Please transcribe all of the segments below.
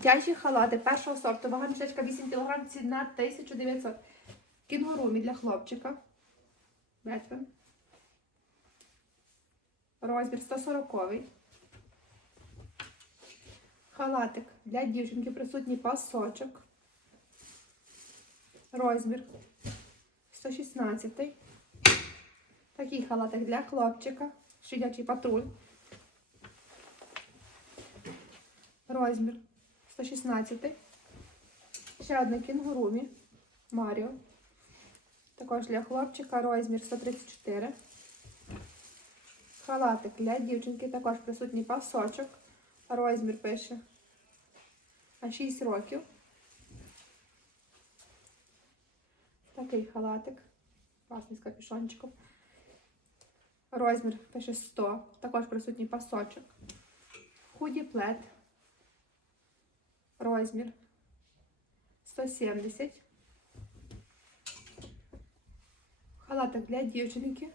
Дитячі халати першого сорту. Вага мішечка 8 кг, ціна 1900. Кінгурумі для хлопчика. Бетвен. Розмір 140. Халатик для дівчинки присутній пасочок. Розмір 116. Такий халатик для хлопчика. Щадячий патруль. Розмір 116. Ще одне кінгурумі. Маріо. Також для хлопчика розмір 134. Халатик для дівчинки, також присутній пасочок. Розмір пише. А 6 років. Такий халатик. Класний з капюшончиком. Розмір пише 100. Також присутній пасочок. Худі плед. Розмір 170. Халатик для дівчинки.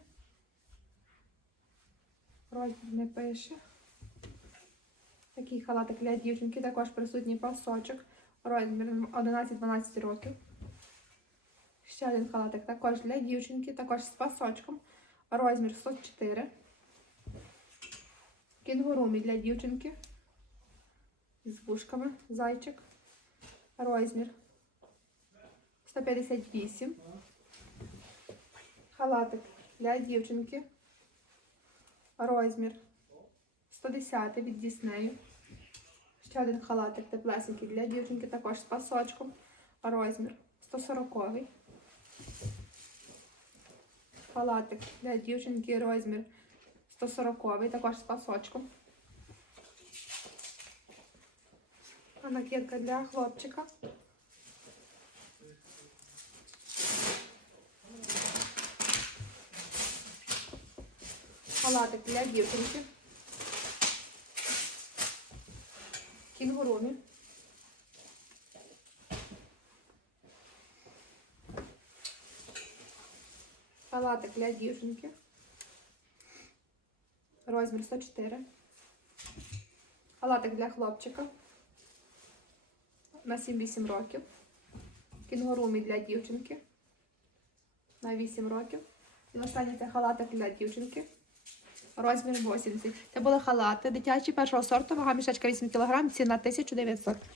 Розмір не пише. Такий халатик для дівчинки, також присутній пасочок. Розмір 11-12 років. Ще один халатик також для дівчинки, також з пасочком. Розмір 104. Кінгурумі для дівчинки. З вушками. Зайчик. Розмір 158. Халатик для дівчинки. Розмір 110 від Діснею. Ще один халатик теплесенький для дівчинки, також з пасочком. Розмір 140. Халатик для дівчинки, розмір 140, також з пасочком. А накидка для хлопчика. Халатик для дівчинки. Кінгурумі. Халатик для дівчинки. Розмір 104. Халатик для хлопчика. На 7-8 років. Кінгурумі для дівчинки. На 8 років. І останній це халатик для дівчинки. Розмір 80. Це були халати дитячі першого сорту, вага мішечка 8 кг, ціна 1900.